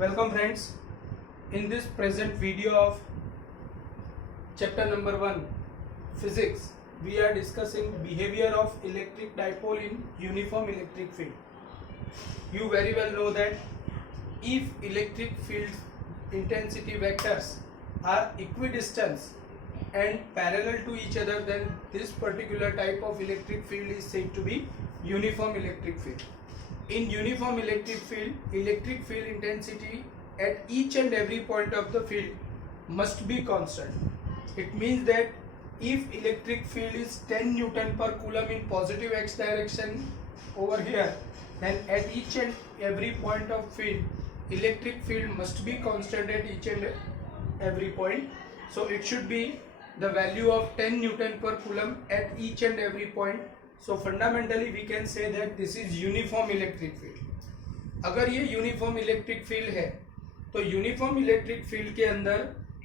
Welcome friends. In this present video of chapter number 1 physics, we are discussing behavior of electric dipole in uniform electric field. You very well know that if electric field intensity vectors are equidistant and parallel to each other, then this particular type of electric field is said to be uniform electric field. In uniform electric field intensity at each and every point of the field must be constant. It means that if electric field is 10 Newton per Coulomb in positive x direction over here, then at each and every point of field, electric field must be constant at each and every point. So it should be the value of 10 Newton per Coulomb at each and every point. So fundamentally we can say that this is uniform electric field. अगर ये uniform electric field है तो uniform electric field के अंदर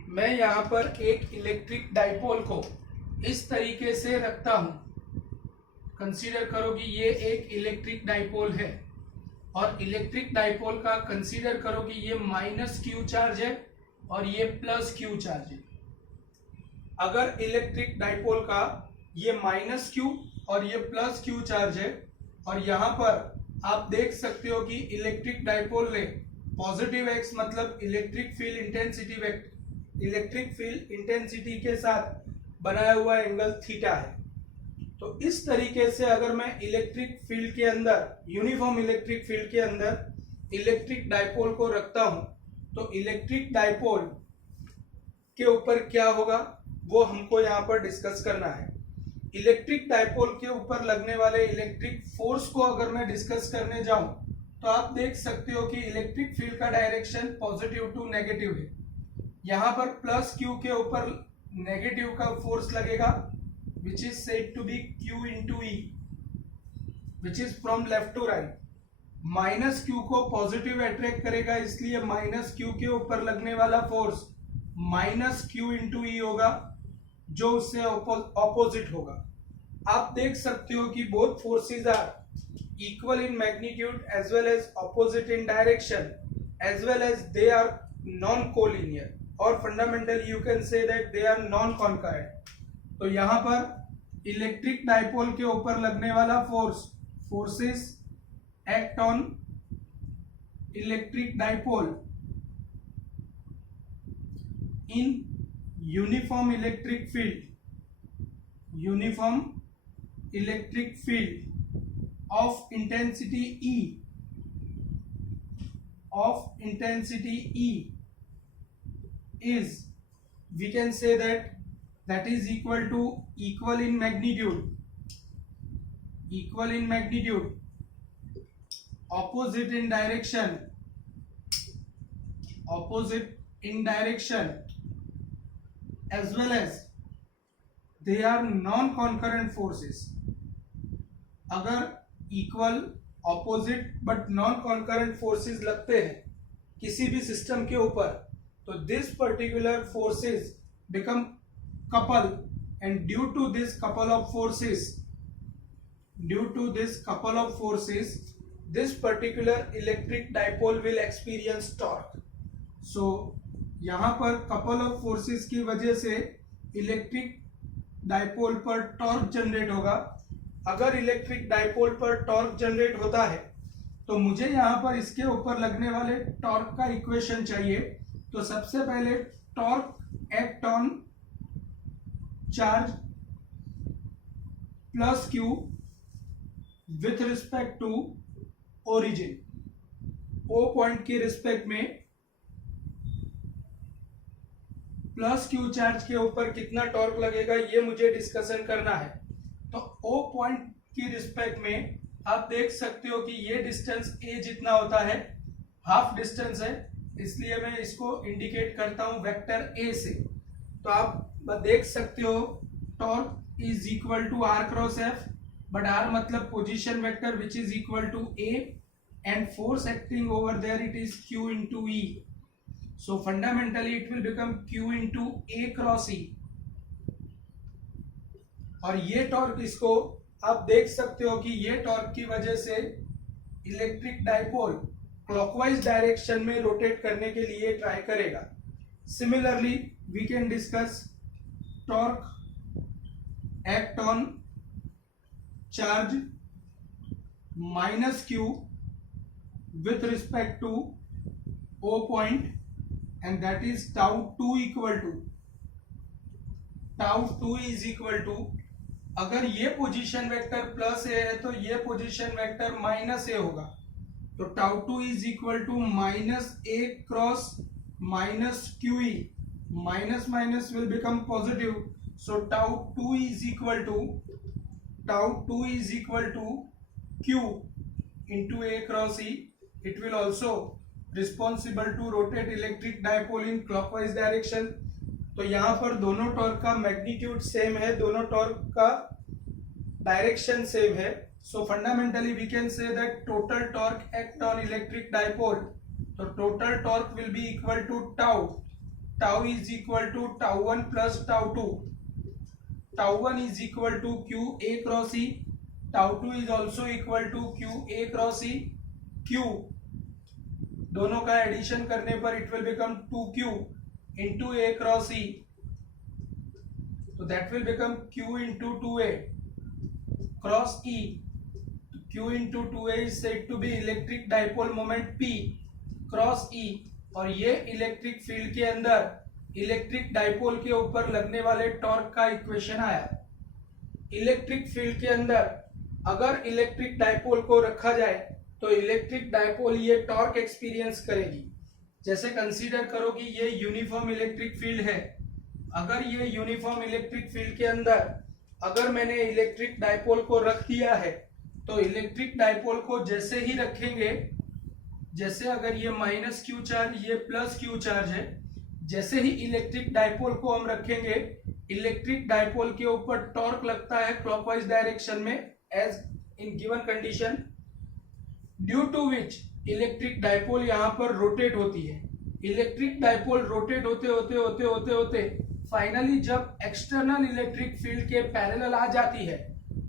मैं यहाँ पर एक इलेक्ट्रिक डाइपोल को इस तरीके से रखता हूँ. कंसीडर करो कि ये एक इलेक्ट्रिक डाइपोल है और इलेक्ट्रिक डाइपोल का कंसीडर करो कि ये माइनस क्यू चार्ज है और ये प्लस क्यू चार्ज है. अगर इलेक्ट्रिक डाइपोल का ये माइनस क्यू और ये प्लस क्यू चार्ज है और यहाँ पर आप देख सकते हो कि इलेक्ट्रिक डाइपोल ने पॉजिटिव एक्स मतलब इलेक्ट्रिक फील्ड इंटेंसिटी के साथ बनाया हुआ एंगल थीटा है. तो इस तरीके से अगर मैं इलेक्ट्रिक फील्ड के अंदर यूनिफॉर्म इलेक्ट्रिक फील्ड के अंदर इलेक्ट्रिक डाइपोल को रखता हूं तो इलेक्ट्रिक डाइपोल के ऊपर क्या होगा वो हमको यहाँ पर डिस्कस करना है. इलेक्ट्रिक डाइपोल के ऊपर लगने वाले इलेक्ट्रिक फोर्स को अगर मैं डिस्कस करने जाऊं तो आप देख सकते हो कि इलेक्ट्रिक फील्ड का डायरेक्शन पॉजिटिव टू नेगेटिव है. यहाँ पर प्लस क्यू के ऊपर नेगेटिव का फोर्स लगेगा which is said to be Q into E which is from left to right. Minus Q को पॉजिटिव अट्रैक्ट करेगा इसलिए माइनस क्यू के ऊपर लगने वाला force minus Q into E होगा जो उससे ऑपोजिट होगा. आप देख सकते हो कि both forces are equal in magnitude as well as opposite in direction as well as they are non collinear और fundamentally you can say that they are non concurrent. तो यहाँ पर इलेक्ट्रिक डाइपोल के ऊपर लगने वाला forces act on electric dipole in uniform electric field of intensity E is, we can say that is equal to equal in magnitude opposite in direction as well as they are non-concurrent forces. अगर equal opposite but non concurrent forces लगते हैं किसी भी system के ऊपर तो this particular forces become couple and due to this couple of forces this particular electric dipole will experience torque. So यहाँ पर कपल ऑफ फोर्सेस की वजह से इलेक्ट्रिक डाइपोल पर टॉर्क जनरेट होगा. अगर इलेक्ट्रिक डाइपोल पर टॉर्क जनरेट होता है तो मुझे यहाँ पर इसके ऊपर लगने वाले टॉर्क का इक्वेशन चाहिए. तो सबसे पहले torque act on charge plus Q with respect to origin. O point के रिस्पेक्ट में प्लस क्यू चार्ज के ऊपर कितना टॉर्क लगेगा ये मुझे डिस्कशन करना है. तो ओ पॉइंट की रिस्पेक्ट में आप देख सकते हो कि ये डिस्टेंस ए जितना होता है हाफ डिस्टेंस है इसलिए मैं इसको इंडिकेट करता हूं वेक्टर ए से. तो आप देख सकते हो torque is equal to r cross F but r मतलब position vector which is equal to a and force acting over there it is q into E. So fundamentally it will become Q into A cross E. और ये torque इसको आप देख सकते हो कि ये टॉर्क की वजह से इलेक्ट्रिक डाइपोल क्लॉकवाइज डायरेक्शन में रोटेट करने के लिए ट्राई करेगा। Similarly we can discuss torque act on charge minus Q with respect to O point, and that is tau 2 equal to अगर ये पोजीशन वेक्टर प्लस ए है तो ये पोजीशन वेक्टर माइनस ए होगा, तो tau 2 is equal to minus A cross minus Q E, minus minus will become positive, so tau 2 is equal to Q into A cross E. It will also responsible to rotate electric dipole in clockwise direction. तो यहाँ पर दोनों torque का magnitude same है, दोनों torque का direction same है, so fundamentally we can say that total torque act on electric dipole, तो total torque will be equal to tau is equal to tau 1 plus tau 2, tau 1 is equal to q a cross E, tau 2 is also equal to q a cross E, q दोनों का addition करने पर it will become 2q into a cross E, तो that will become q into 2a cross E, q into 2a is said to be electric dipole moment p cross E, और ये electric field के अंदर electric dipole के ऊपर लगने वाले torque का इक्वेशन आया। इलेक्ट्रिक फील्ड के अंदर अगर इलेक्ट्रिक डाइपोल को रखा जाए तो इलेक्ट्रिक डाइपोल ये टॉर्क एक्सपीरियंस करेगी। जैसे कंसीडर करो कि ये यूनिफॉर्म इलेक्ट्रिक फील्ड है, अगर ये यूनिफॉर्म इलेक्ट्रिक फील्ड के अंदर अगर मैंने इलेक्ट्रिक डाइपोल को रख दिया है, तो इलेक्ट्रिक डाइपोल को जैसे ही रखेंगे, जैसे अगर ये माइनस क्यू चार्ज ये प्लस क्यू चार्ज है, जैसे ही इलेक्ट्रिक डाइपोल को हम रखेंगे, इलेक्ट्रिक डाइपोल के ऊपर टॉर्क लगता है क्लॉकवाइज डायरेक्शन में as in given condition, due to which electric dipole यहां पर रोटेट होती है। इलेक्ट्रिक डाइपोल रोटेट होते होते होते होते होते फाइनली जब एक्सटर्नल इलेक्ट्रिक फील्ड के पैरेलल आ जाती है,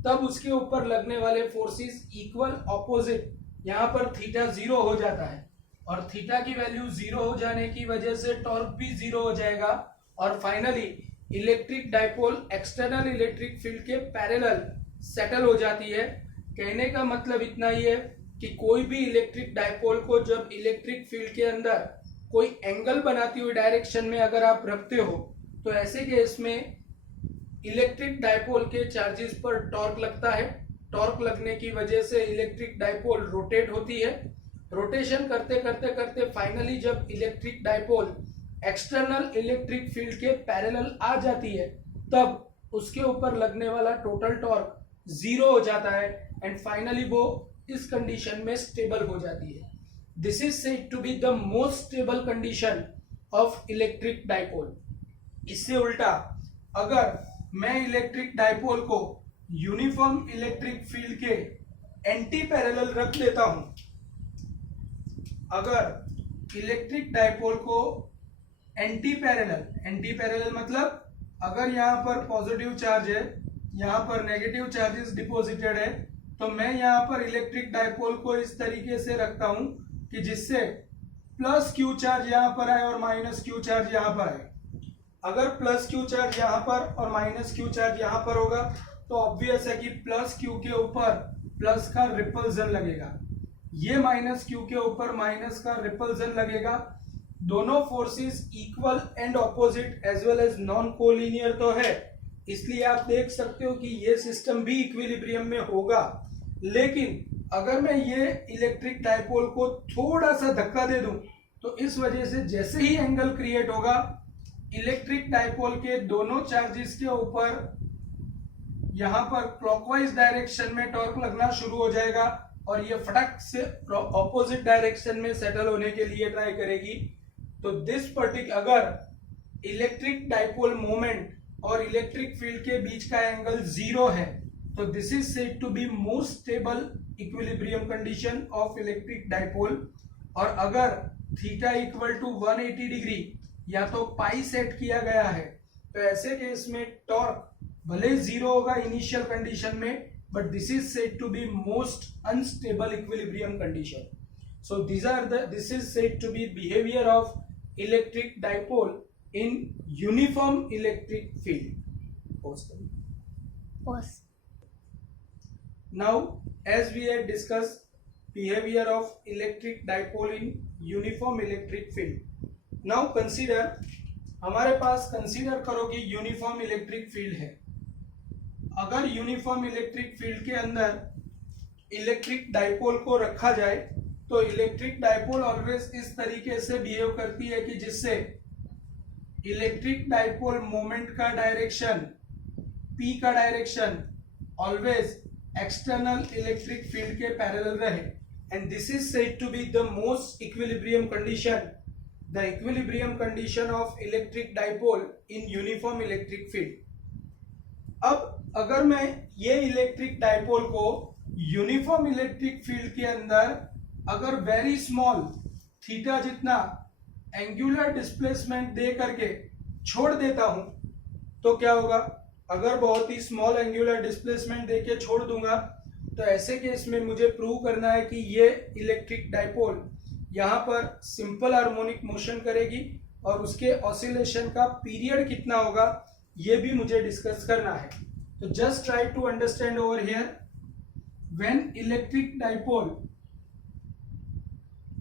तब उसके ऊपर लगने वाले फोर्सेस इक्वल ऑपोजिट, यहां पर थीटा 0 हो जाता है, और थीटा की वैल्यू 0 हो जाने की वजह से टॉर्क भी 0 हो जाएगा, और finally electric dipole external electric field के पैरेलल सेटल हो जाती है। कहने का मतलब इतना ही है कि कोई भी इलेक्ट्रिक डाइपोल को जब इलेक्ट्रिक फील्ड के अंदर कोई एंगल बनाती हुई डायरेक्शन में अगर आप रखते हो, तो ऐसे केस में इलेक्ट्रिक डाइपोल के चार्जेस पर टॉर्क लगता है, टॉर्क लगने की वजह से इलेक्ट्रिक डाइपोल रोटेट होती है, रोटेशन करते करते करते फाइनली जब electric dipole external electric field के पैरेलल आ जाती है, तब उसके ऊपर लगने वाला टोटल टॉर्क 0 हो जाता है, एंड फाइनली वो इस कंडीशन में स्टेबल हो जाती है। This is said to be the most stable condition of electric dipole. इससे उल्टा अगर मैं इलेक्ट्रिक डाइपोल को यूनिफॉर्म इलेक्ट्रिक फील्ड के एंटी पैरेलल रख लेता हूं, अगर इलेक्ट्रिक डाइपोल को एंटी पैरेलल मतलब अगर यहां पर पॉजिटिव चार्ज है, यहां पर नेगेटिव चार्जेस डिपॉजिटेड है, तो मैं यहां पर इलेक्ट्रिक डाइपोल को इस तरीके से रखता हूं कि जिससे प्लस क्यू चार्ज यहां पर आए और माइनस क्यू चार्ज यहां पर आए। अगर प्लस क्यू चार्ज यहां पर और माइनस क्यू चार्ज यहां पर होगा, तो ऑब्वियस है कि प्लस क्यू के ऊपर प्लस का रिपल्जन लगेगा, ये माइनस क्यू के ऊपर माइनस का रिपल्जन लगेगा। दोनों forces equal and opposite as well as non collinear तो है, इसलिए आप देख सकते हो कि ये सिस्टम भी इक्विलिब्रियम में होगा। लेकिन अगर मैं ये इलेक्ट्रिक डाइपोल को थोड़ा सा धक्का दे दूं, तो इस वजह से जैसे ही एंगल क्रिएट होगा, इलेक्ट्रिक डाइपोल के दोनों चार्जेस के ऊपर यहां पर क्लॉकवाइज डायरेक्शन में टॉर्क लगना शुरू हो जाएगा, और ये फटक से ऑपोजिट डायरेक्शन में सेटल होने के लिए ट्राई करेगी। तो दिस पर्टिकुलर अगर इलेक्ट्रिक डाइपोल मोमेंट और इलेक्ट्रिक फील्ड के बीच का एंगल 0 है, तो this is said to be most stable equilibrium condition of electric dipole. और अगर थीटा इक्वल टू 180 डिग्री या तो पाई सेट किया गया है, तो ऐसे केस में टॉर्क भले 0 होगा इनिशियल कंडीशन में, but this is said to be most unstable equilibrium condition. So this is said to be behavior of electric dipole in uniform electric field. Pause. Now, as we had discussed behavior of electric dipole in uniform electric field. Now consider, हमारे पास consider करो कि uniform electric field है. अगर uniform electric field के अंदर electric dipole को रखा जाए तो इलेक्ट्रिक डाइपोल ऑलवेज इस तरीके से बिहेव करती है कि जिससे इलेक्ट्रिक डाइपोल मोमेंट का डायरेक्शन, पी का direction always external electric field के पैरेलल रहे. And this is said to be the most equilibrium condition, the equilibrium condition of electric dipole in uniform electric field. अब अगर मैं ये electric dipole को uniform electric field के अंदर अगर वेरी स्मॉल थीटा जितना एंगुलर डिस्प्लेसमेंट दे करके छोड़ देता हूं तो क्या होगा. अगर बहुत ही स्मॉल एंगुलर डिस्प्लेसमेंट दे के छोड़ दूंगा तो ऐसे केस में मुझे प्रूव करना है कि ये इलेक्ट्रिक डाइपोल यहाँ पर सिंपल हार्मोनिक मोशन करेगी और उसके ऑसिलेशन का पीरियड कितना होगा ये भी मुझे डिस्कस करना है. तो just try to understand over here, when electric dipole,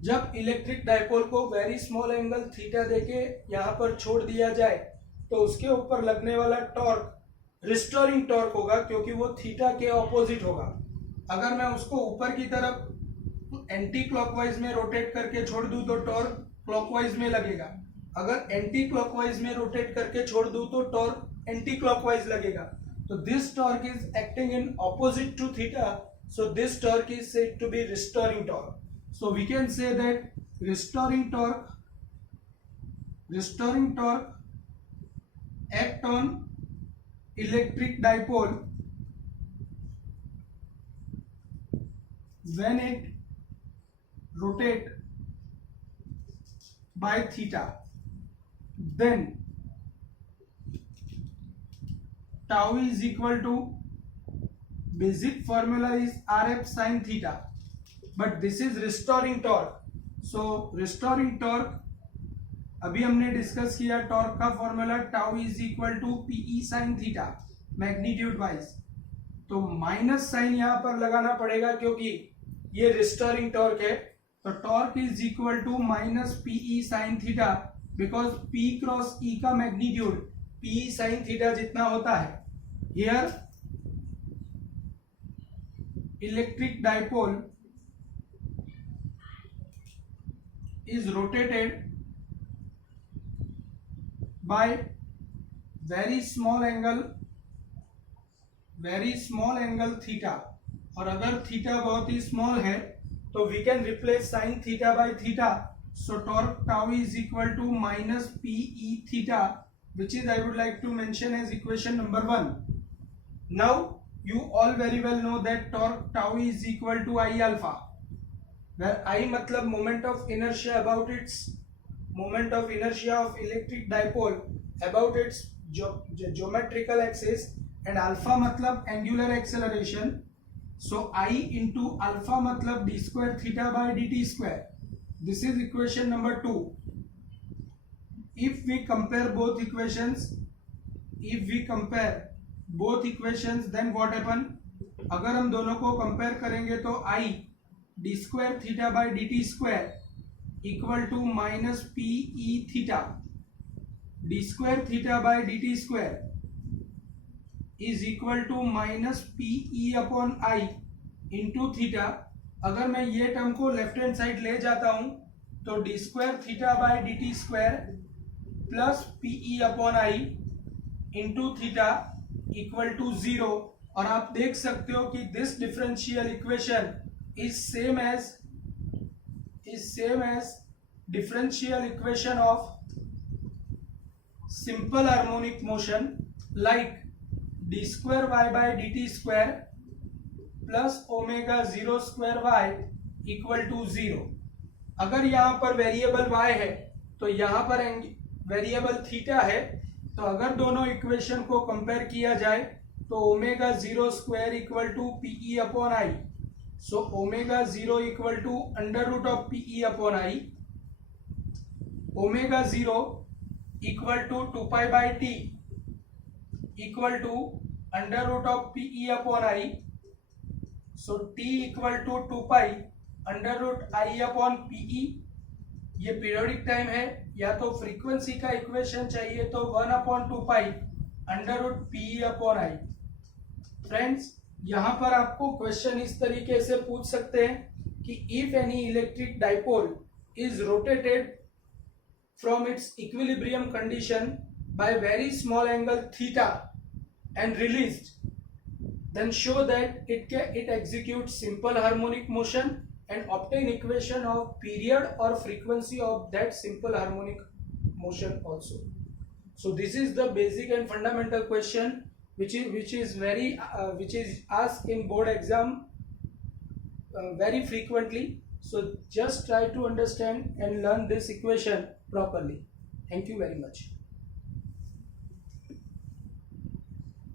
जब इलेक्ट्रिक डाइपोल को वेरी स्मॉल एंगल थीटा देके यहाँ पर छोड़ दिया जाए तो उसके ऊपर लगने वाला टॉर्क रिस्टोरिंग टॉर्क होगा क्योंकि वो थीटा के ऑपोजिट होगा. अगर मैं उसको ऊपर की तरफ एंटी क्लॉकवाइज में रोटेट करके छोड़ दूं तो टॉर्क क्लॉकवाइज में लगेगा. अगर एंटी क्लॉकवाइज में रोटेट करके छोड़ दूं तो टॉर्क एंटी क्लॉकवाइज लगेगा. तो this torque is acting in opposite to theta, so this torque is said to be restoring torque. So we can say that restoring torque act on electric dipole when it rotate by theta. Then tau is equal to, basic formula is RF sin theta. But this is restoring torque. So restoring torque अभी हमने discuss किया, torque का formula tau is equal to PE sine theta magnitude wise. तो minus sine यहाँ पर लगाना पड़ेगा क्योंकि ये रिस्टोरिंग टॉर्क है. तो torque is equal to minus p E sine theta because p cross E का मैग्नीट्यूड पीई साइन थीटा जितना होता है. Here electric dipole is rotated by very small angle theta. और अगर थीटा बहुत ही स्मॉल है तो we can replace sine theta by theta. So torque tau is equal to minus PE theta, which is I would like to mention as equation number 1. Now you all very well know that torque tau is equal to I alpha, where I मतलब moment of inertia about its moment of inertia of electric dipole about its geometrical axis and alpha मतलब angular acceleration. So I into alpha मतलब d square theta by dt square. This is equation number 2. If we compare both equations, then what happen? अगर हम दोनों को compare करेंगे तो I D square theta by D T square equal to minus P E theta. D square theta by D T square is equal to minus P E upon I into theta. अगर मैं ये term को left hand side ले जाता हूं तो D square theta by D T square plus P E upon I into theta equal to 0. और आप देख सकते हो कि this differential equation is same as differential equation of simple harmonic motion like d square y by dt square plus omega 0 square y equal to 0. अगर यहाँ पर variable y है तो यहाँ पर वेरिएबल थीटा है. तो अगर दोनों इक्वेशन को कंपेयर किया जाए तो omega 0 square equal to PE upon I So omega 0 equal to under root of PE upon I. Omega 0 equal to 2 pi by T equal to under root of PE upon I. So T equal to 2 pi under root I upon PE. ये periodic time है, या तो frequency का equation चाहिए तो 1 upon 2 pi under root P upon I. Friends, यहाँ पर आपको क्वेश्चन इस तरीके से पूछ सकते हैं कि if any electric dipole is rotated from its equilibrium condition bye very small angle theta and released, then show that it executes simple harmonic motion and obtain equation of period or frequency of that simple harmonic motion also. So this is the basic and fundamental question which is asked in board exam very frequently. So just try to understand and learn this equation properly. Thank you very much.